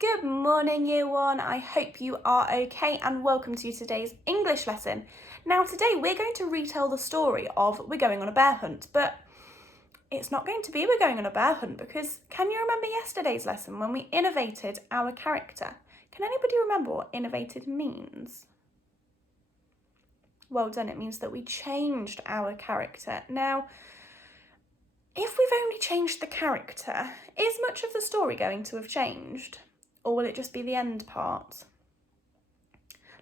Good morning, Year 1. I hope you are okay and welcome to today's English lesson. Now, today we're going to retell the story of We're Going on a Bear Hunt, but it's not going to be We're Going on a Bear Hunt because can you remember yesterday's lesson when we innovated our character? Can anybody remember what innovated means? Well done, it means that we changed our character. Now, if we've only changed the character, is much of the story going to have changed? Or will it just be the end part?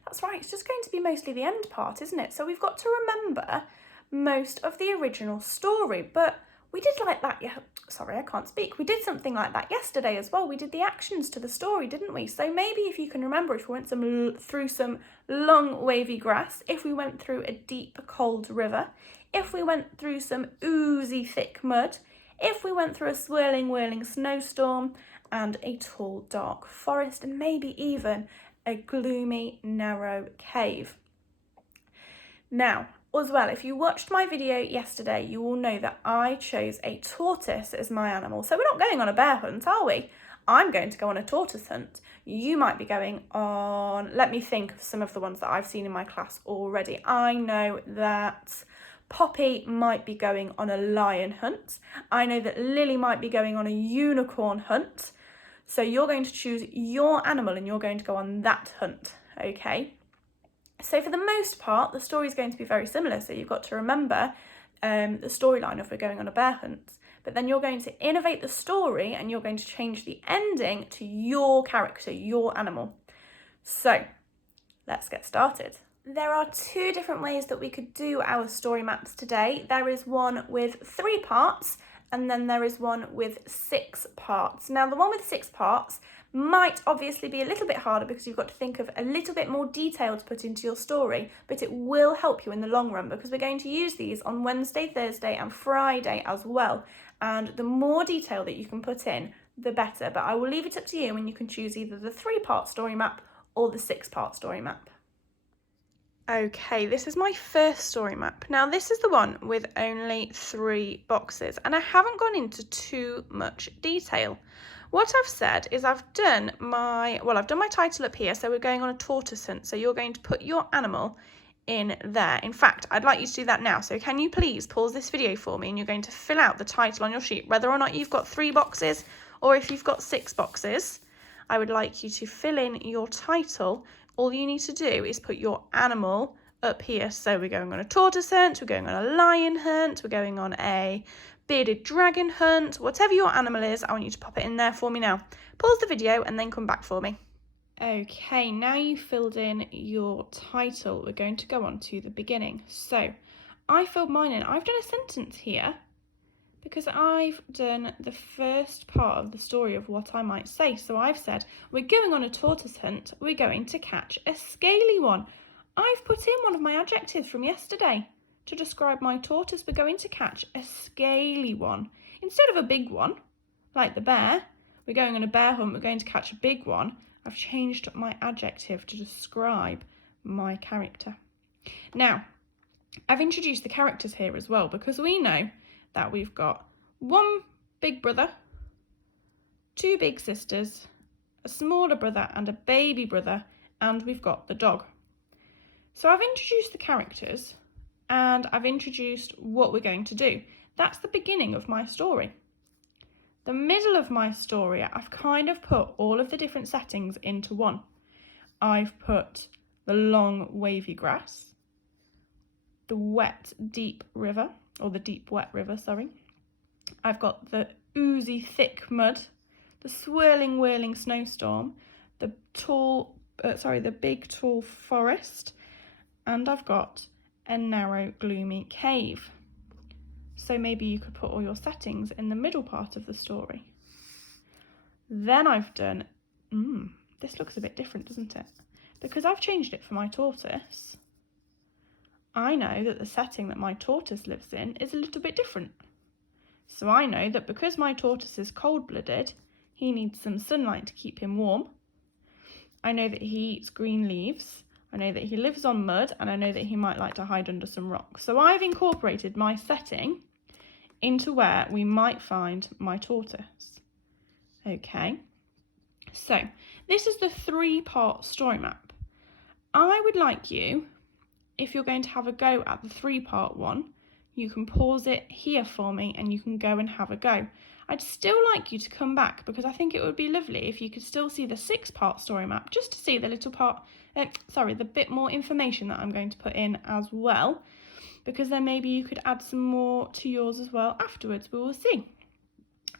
That's right, it's just going to be mostly the end part, isn't it? So we've got to remember most of the original story, but we did like that, We did something like that yesterday as well. We did the actions to the story, didn't we? So maybe if you can remember, if we went through some long wavy grass, if we went through a deep cold river, if we went through some oozy thick mud, if we went through a swirling whirling snowstorm and a tall dark forest, and maybe even a gloomy narrow cave. Now, as well, if you watched my video yesterday, you will know that I chose a tortoise as my animal. So we're not going on a bear hunt, are we? I'm going to go on a tortoise hunt. You might be going on, let me think of some of the ones that I've seen in my class already. I know that Poppy might be going on a lion hunt. I know that Lily might be going on a unicorn hunt. So you're going to choose your animal and you're going to go on that hunt, okay? So for the most part, the story is going to be very similar. So you've got to remember the storyline of We're Going on a Bear Hunt. But then you're going to innovate the story and you're going to change the ending to your character, your animal. So let's get started. There are two different ways that we could do our story maps today. There is one with 3 parts and then there is one with 6 parts. Now the one with 6 parts might obviously be a little bit harder because you've got to think of a little bit more detail to put into your story, but it will help you in the long run because we're going to use these on Wednesday, Thursday and Friday as well. And the more detail that you can put in, the better. But I will leave it up to you and you can choose either the 3-part story map or the 6-part story map. Okay, this is my first story map. Now this is the one with only 3 boxes and I haven't gone into too much detail. What I've said is I've done my title up here, so we're going on a tortoise hunt. So you're going to put your animal in there. In fact, I'd like you to do that now. So can you please pause this video for me and you're going to fill out the title on your sheet, whether or not you've got 3 boxes or if you've got 6 boxes. I would like you to fill in your title. All you need to do is put your animal up here. So we're going on a tortoise hunt, we're going on a lion hunt, we're going on a bearded dragon hunt, whatever your animal is, I want you to pop it in there for me now. Pause the video and then come back for me. Okay, now you've filled in your title, we're going to go on to the beginning. So I filled mine in. I've done a sentence here because I've done the first part of the story of what I might say. So I've said, we're going on a tortoise hunt, we're going to catch a scaly one. I've put in one of my adjectives from yesterday to describe my tortoise. We're going to catch a scaly one. Instead of a big one, like the bear, we're going on a bear hunt, we're going to catch a big one. I've changed my adjective to describe my character. Now, I've introduced the characters here as well because we know that we've got 1 big brother, 2 big sisters, a smaller brother and a baby brother, and we've got the dog. So I've introduced the characters and I've introduced what we're going to do. That's the beginning of my story. The middle of my story, I've kind of put all of the different settings into one. I've put the long wavy grass, the wet deep river, or the deep wet river, sorry. I've got the oozy thick mud, the swirling whirling snowstorm, the big tall forest, and I've got a narrow gloomy cave. So maybe you could put all your settings in the middle part of the story. Then I've done, this looks a bit different, doesn't it? Because I've changed it for my tortoise. I know that the setting that my tortoise lives in is a little bit different. So I know that because my tortoise is cold-blooded, he needs some sunlight to keep him warm. I know that he eats green leaves. I know that he lives on mud, and I know that he might like to hide under some rocks. So I've incorporated my setting into where we might find my tortoise. Okay. So this is the 3-part story map. I would like you, if you're going to have a go at the 3-part one, you can pause it here for me and you can go and have a go. I'd still like you to come back because I think it would be lovely if you could still see the 6-part story map, just to see the little part, the bit more information that I'm going to put in as well, because then maybe you could add some more to yours as well afterwards. We will see.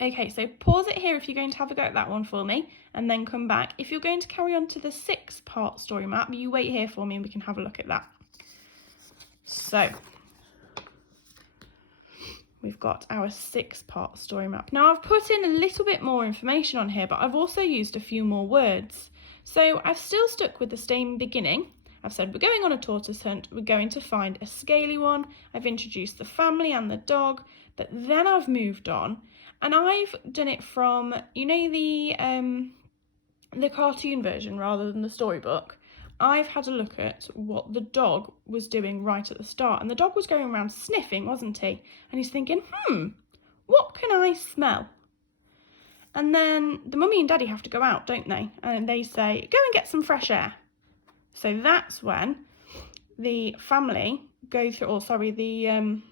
Okay, so pause it here if you're going to have a go at that one for me, and then come back. If you're going to carry on to the 6-part story map, you wait here for me and we can have a look at that. So we've got our 6-part story map. Now I've put in a little bit more information on here, but I've also used a few more words. So I've still stuck with the same beginning. I've said we're going on a tortoise hunt, we're going to find a scaly one. I've introduced the family and the dog, but then I've moved on and I've done it from, you know, the cartoon version rather than the storybook. I've had a look at what the dog was doing right at the start, and the dog was going around sniffing, wasn't he? And he's thinking, what can I smell? And then the mummy and daddy have to go out, don't they? And they say, go and get some fresh air. So that's when the family go through, the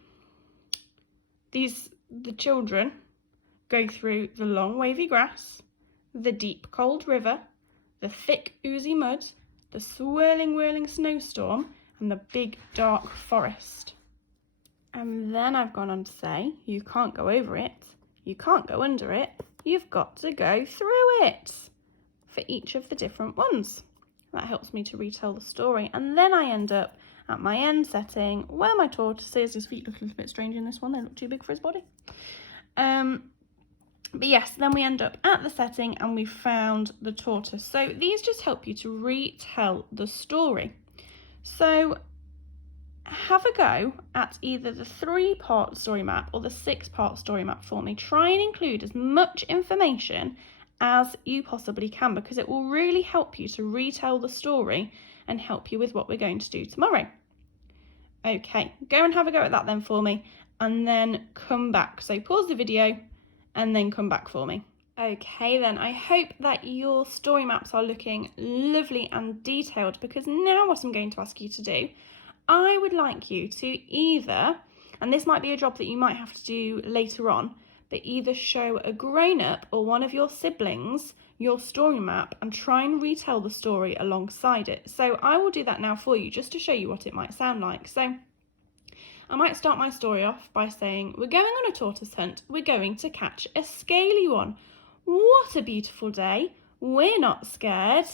children go through the long wavy grass, the deep cold river, the thick oozy mud, the swirling whirling snowstorm, and the big dark forest. And then I've gone on to say, you can't go over it, you can't go under it, you've got to go through it for each of the different ones. That helps me to retell the story. And then I end up at my end setting where my tortoise is. His feet look a little bit strange in this one, they look too big for his body. But yes, then we end up at the setting and we've found the tortoise. So these just help you to retell the story. So have a go at either the 3-part story map or the 6-part story map for me. Try and include as much information as you possibly can, because it will really help you to retell the story and help you with what we're going to do tomorrow. Okay, go and have a go at that then for me, and then come back. So pause the video and then come back for me. Okay then, I hope that your story maps are looking lovely and detailed, because now what I'm going to ask you to do, I would like you to either, and this might be a job that you might have to do later on, but either show a grown-up or one of your siblings your story map and try and retell the story alongside it. So I will do that now for you, just to show you what it might sound like. So I might start my story off by saying, we're going on a tortoise hunt, we're going to catch a scaly one. What a beautiful day, we're not scared.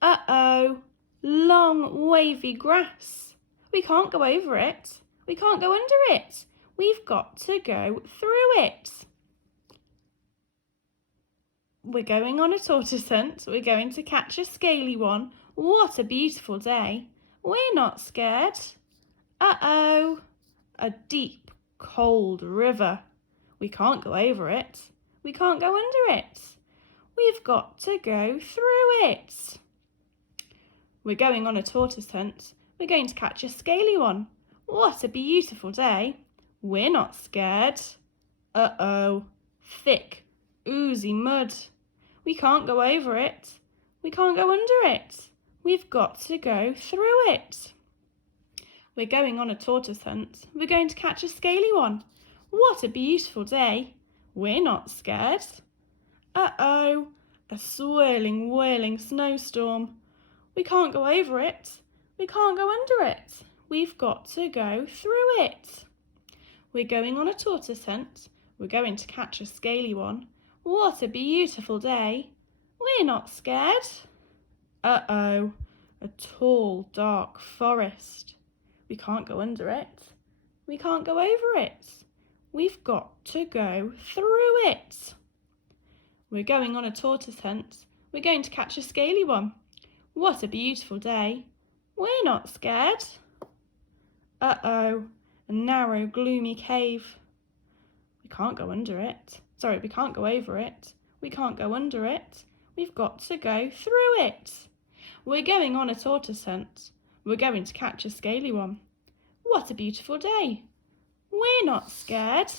Uh-oh, long wavy grass. We can't go over it, we can't go under it. We've got to go through it. We're going on a tortoise hunt, we're going to catch a scaly one. What a beautiful day, we're not scared. Uh-oh, a deep, cold river. We can't go over it, we can't go under it. We've got to go through it. We're going on a tortoise hunt, we're going to catch a scaly one. What a beautiful day, we're not scared. Uh-oh, thick, oozy mud. We can't go over it, we can't go under it. We've got to go through it. We're going on a tortoise hunt, we're going to catch a scaly one. What a beautiful day, we're not scared. Uh-oh, a swirling, whirling snowstorm. We can't go over it, we can't go under it. We've got to go through it. We're going on a tortoise hunt, we're going to catch a scaly one. What a beautiful day, we're not scared. Uh-oh, a tall, dark forest. We can't go under it, we can't go over it. We've got to go through it. We're going on a tortoise hunt, we're going to catch a scaly one. What a beautiful day, we're not scared. Uh-oh, a narrow, gloomy cave. We can't go under it. Sorry, we can't go over it. We can't go under it. We've got to go through it. We're going on a tortoise hunt. We're going to catch a scaly one. What a beautiful day. We're not scared.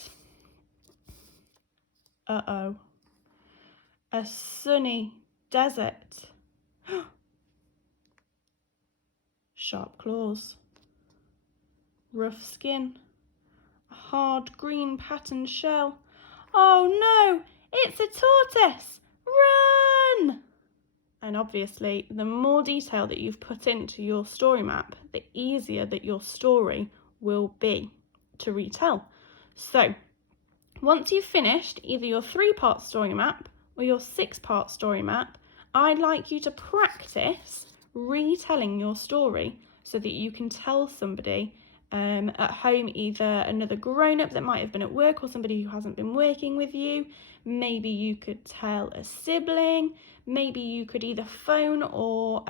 Uh-oh. A sunny, desert. Sharp claws. Rough skin. A hard green patterned shell. Oh no, it's a tortoise! Run! And obviously, the more detail that you've put into your story map, the easier that your story will be to retell. So, once you've finished either your 3-part story map or your 6-part story map, I'd like you to practice retelling your story so that you can tell somebody at home, either another grown-up that might have been at work or somebody who hasn't been working with you. Maybe you could tell a sibling. Maybe you could either phone or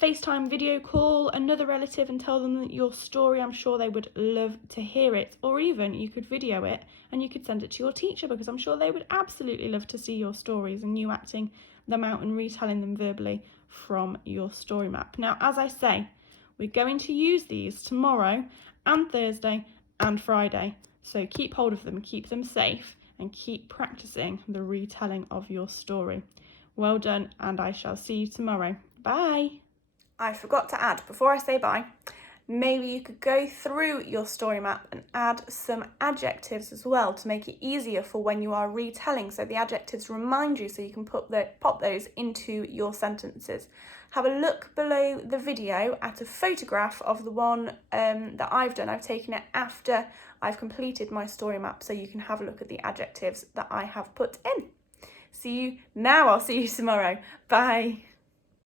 FaceTime video call another relative and tell them your story. I'm sure they would love to hear it. Or even you could video it and you could send it to your teacher, because I'm sure they would absolutely love to see your stories and you acting them out and retelling them verbally from your story map. Now, as I say, we're going to use these tomorrow and Thursday and Friday. So keep hold of them, keep them safe, and keep practicing the retelling of your story. Well done, and I shall see you tomorrow. Bye. I forgot to add, before I say bye, maybe you could go through your story map and add some adjectives as well to make it easier for when you are retelling, so the adjectives remind you, so you can pop those into your sentences. Have a look below the video at a photograph of the one that I've done. I've taken it after I've completed my story map, so you can have a look at the adjectives that I have put in. I'll see you tomorrow. Bye.